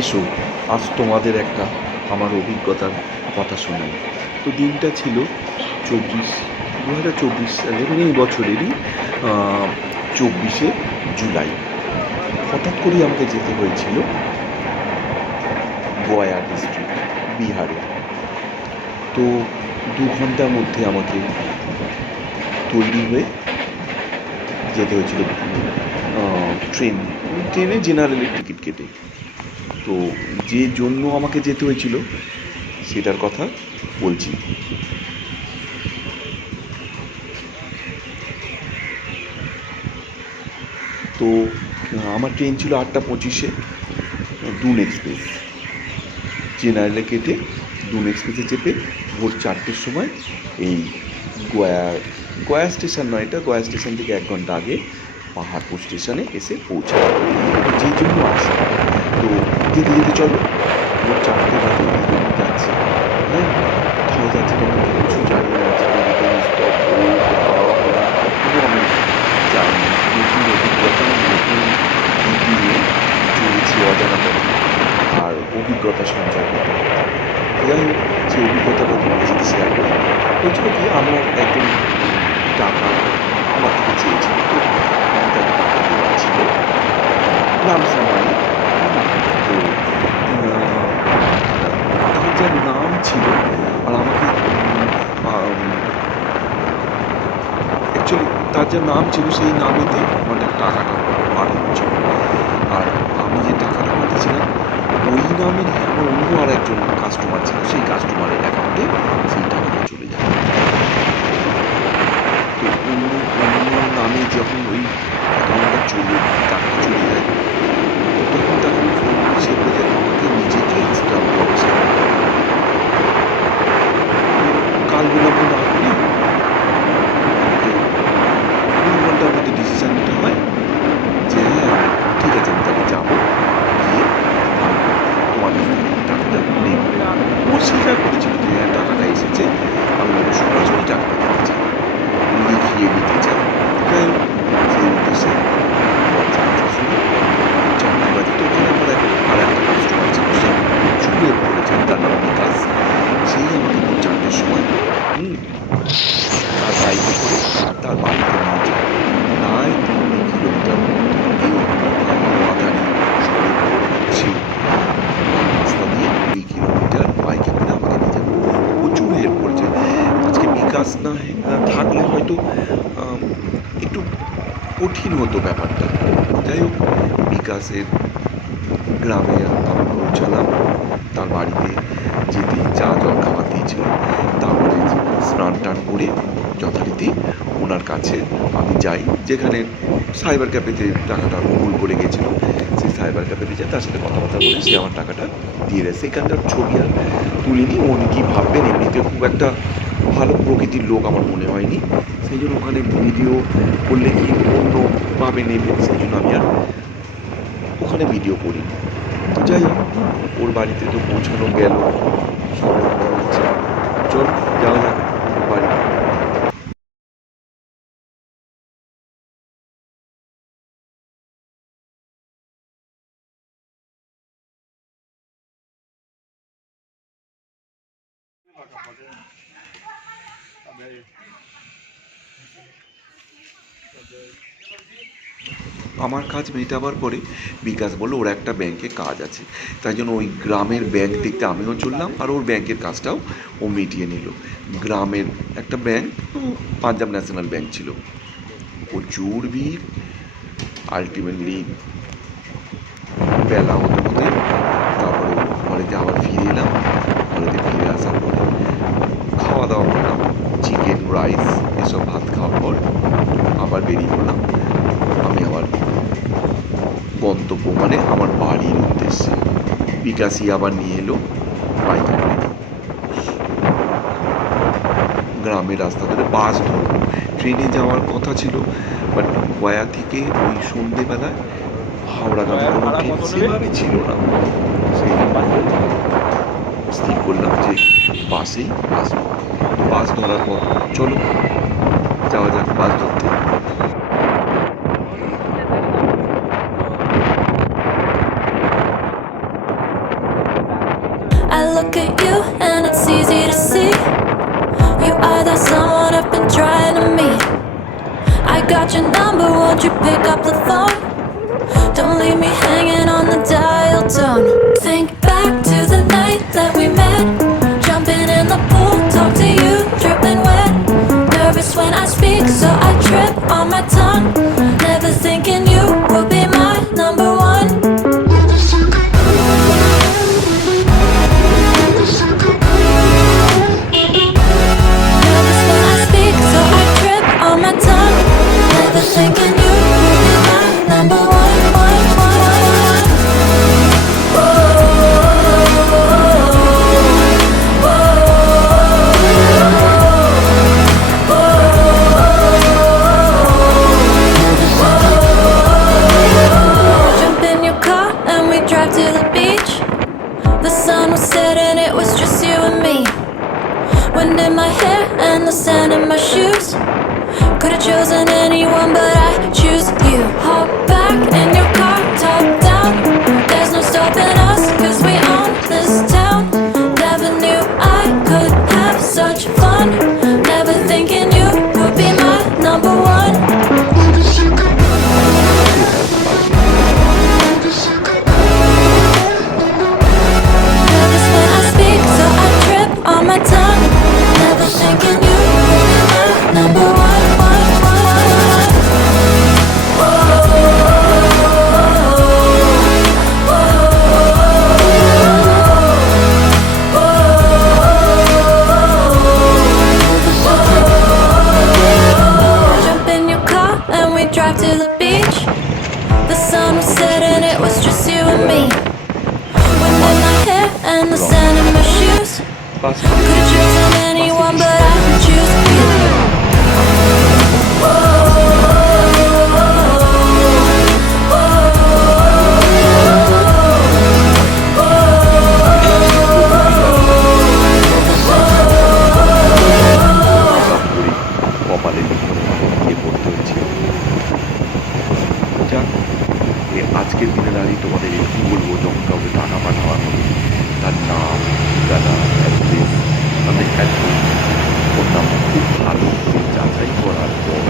এসো আজ তোমাদের একটা আমার অভিজ্ঞতার কথা শোনাই। তো দিনটা ছিল 2024 সালে, মানে এই বছরেরই 24শে জুলাই। হঠাৎ করেই আমাকে যেতে হয়েছিল গয়া ডিস্ট্রিক্ট, বিহারে। তো 2 ঘন্টার মধ্যে আমাকে তৈরি হয়ে যেতে হয়েছিল ট্রেনে জেনারেলের টিকিট কেটে। তো যে জন্য আমাকে যেতে হয়েছিল সেটার কথা বলছি। তো আমার ট্রেন ছিল 8টা 25-এ, দুন এক্সপ্রেস। জেনারেলে কেটে দুন এক্সপ্রেসে চেপে ভোর 4টের সময় এই গয়া গয়া স্টেশন নয়, এটা গয়া স্টেশন থেকে 1 ঘন্টা আগে পাহাড়পুর স্টেশনে এসে পৌঁছায়। যেই জন্য আসি। তো যেতে যেতে চলো, ভোর 4টে বাজে, এগোনো যাচ্ছি। হ্যাঁ, কোথায় যাচ্ছি তখন কিচ্ছু জানি না, চারিদিকে নিস্তব্ধ, কোথাও কোনো আমি যাইনি। নতুন অভিজ্ঞতা, নতুন দিক নিয়ে চলেছি অজানা পথে, আর অভিজ্ঞতা সঞ্চয় করতে করতে। যাই হোক, সেই অভিজ্ঞতাটা তোমাদের সাথে শেয়ার করি। হয়েছিল কি, আমার একজন টাকা আমার থেকে চেয়েছিল। তো আমার তাকে টাকা দেওয়া ছিল, লামসাম মানি। তো তার যা নাম ছিল, আর আমাকে অ্যাকচুয়ালি তার যা নাম ছিল সেই নামেতে আমাদের টাকাটা পাঠানো ছিল। আর আমি যে টাকাটা পাঠিয়েছিলাম ওই নামেরই আমার অন্য আর একজন কাস্টমার ছিল, সেই কাস্টমারের অ্যাকাউন্টে সেই টাকাটা চলে যায়। তো অন্য অন্য নামে যখন ওই অ্যাকাউন্টটা টাকাটা চলে যায়, তো তখন তাকে আমি ফোন করি, সে বলে যে আমাকে নিজেকে আসতে হবে অফিসে। কাল বিলম্ব না করে আমাকে 2 ঘন্টার মধ্যে ডিসিশান নিতে হয় যে হ্যাঁ, ঠিক আছে, আমি তাহলে যাবো, গিয়ে আমি তোমার কাছ থেকে টাকাটা নেব। ও স্বীকার করেছিল যে হ্যাঁ, টাকাটা এসেছে, আমি ওকে সরাসরি টাকাটা দিতে চাই, লিখিয়ে নিতে চাই। যাই হোক, সেই উদ্দেশ্যে আমার যাত্রা শুরু। 4টে বাজে। তো ওখানে আমার আর একটা কাস্টমার ছিল, সে প্রচুর হেল্প করেছেন, তার নাম বিকাশ। সেই আমাকে ভোর 4টের সময় তার বাইকে করে তার বাড়িতে নিয়ে যায়, প্রায় 2 কিলোমিটার পথ। এই মহামাদানি সড়ক হচ্ছে, রাস্তা দিয়ে 2 কিলোমিটার বাইকে করে আমাকে নিয়ে যাবে। প্রচুর হেল্প করেছে। আজকে বিকাশ না থাকলে হয়তো একটু কঠিন হতো ব্যাপারটা। যাই হোক, বিকাশের গ্রামে আমি পৌঁছালাম। তার বাড়িতে যেতেই চা জল খাবার দিয়েছিল। তারপরে স্নান টান করে যথারীতি ওনার কাছে আমি যাই, যেখানে সাইবার ক্যাফেতে টাকাটা ভুল করে গেছিলো। সেই সাইবার ক্যাফেতে যাই, তার সাথে কথাবার্তা বলে সে আমার টাকাটা দিয়ে দেয়। সেখানকার ছবি আর তুলিনি, উনি কী ভাববেন, এমনিতে খুব একটা ভালো প্রকৃতির লোক আমার মনে হয়নি। সেই জন্য ওখানে ভিডিও করলে কি অন্যভাবে নেবে, সেই জন্য আমি আর ওখানে ভিডিও করিনি। তো যাই হোক, ওর বাড়িতে তো পৌঁছানো গেল, সবার মনে হচ্ছে চল যাওয়া যাক ওর বাড়ি। আমার কাজ মেটাবার পরে বিকাশ বলল ওর একটা ব্যাংকে কাজ আছে, তাই জন্য ওই গ্রামের ব্যাংক দেখতে আমিও চললাম, আর ওর ব্যাংকের কাজটাও ও মিটিয়ে নিল। গ্রামের একটা ব্যাংক, পাঞ্জাব ন্যাশনাল ব্যাংক ছিল। প্রচুর ভিড়। আলটিমেটলি বেলা হতে হতে তারপরে ঘরেতে আবার ফিরে এলাম। ঘরেতে ফিরে আসার পরে খাওয়া দাওয়া করলাম, চিকেন রাইস এসব ভাত খাওয়ার পর আবার বেরিয়ে পড়লাম আমি আমার গন্তব্য, মানে আমার বাড়ির উদ্দেশ্যে। বিকাশই আবার নিয়ে এলো বাইকে করে। গ্রামের রাস্তা ধরে বাস ধরবো, ট্রেনে যাওয়ার কথা ছিল, বাট গয়া থেকে ওই সন্ধেবেলায় হাওড়াগামী কোনো ট্রেন সেভাবে ছিল না। সেই জন্য স্থির করলাম যে বাসেই আসবো। তো বাস ধরার পর চলো যাওয়া যাক বাস ধরতে। look at you and it's easy to see. You are that someone I've been trying to meet. I got your number, won't you pick up the phone? Don't leave me hanging on the dial tone. Think back to the night that we met. Jumping in the pool, talk to you, dripping wet. Nervous when I speak, so I trip on my tongue. Never thinking you would be my number one. Nervous when I speak, so I trip on my tongue. Never thinking you would be my number one. Jump in your car and we drive to the beach. The sun was setting, it was just you and me. Wind in my hair and the sand in my shoes. Could've chosen anyone, but I choose you. Hop back in your car, top down. There's no stopping us, cause we own this town. Never knew I could have such fun. Never thinking you would be my number one. Nervous when I speak, so I trip on my tongue. Never thinking you would be my number one. Jump in your car and we drive to the beach. The sun was setting, it was just you and me. Wind in my hair and the sand in my shoes. Could've chosen anyone, but I choose you. কপালে গিয়ে পড়তে হয়েছিল। যাক, আজকের দিনে দাঁড়িয়ে তোমাদের কি বলবো, যখন কাউকে টাকা পাঠাবার হবে তার নাম, ঠিকানা, অ্যাড্রেস, তাদের অ্যাড্রেস ওর নাম খুব ভালো করে যাচাই করার পর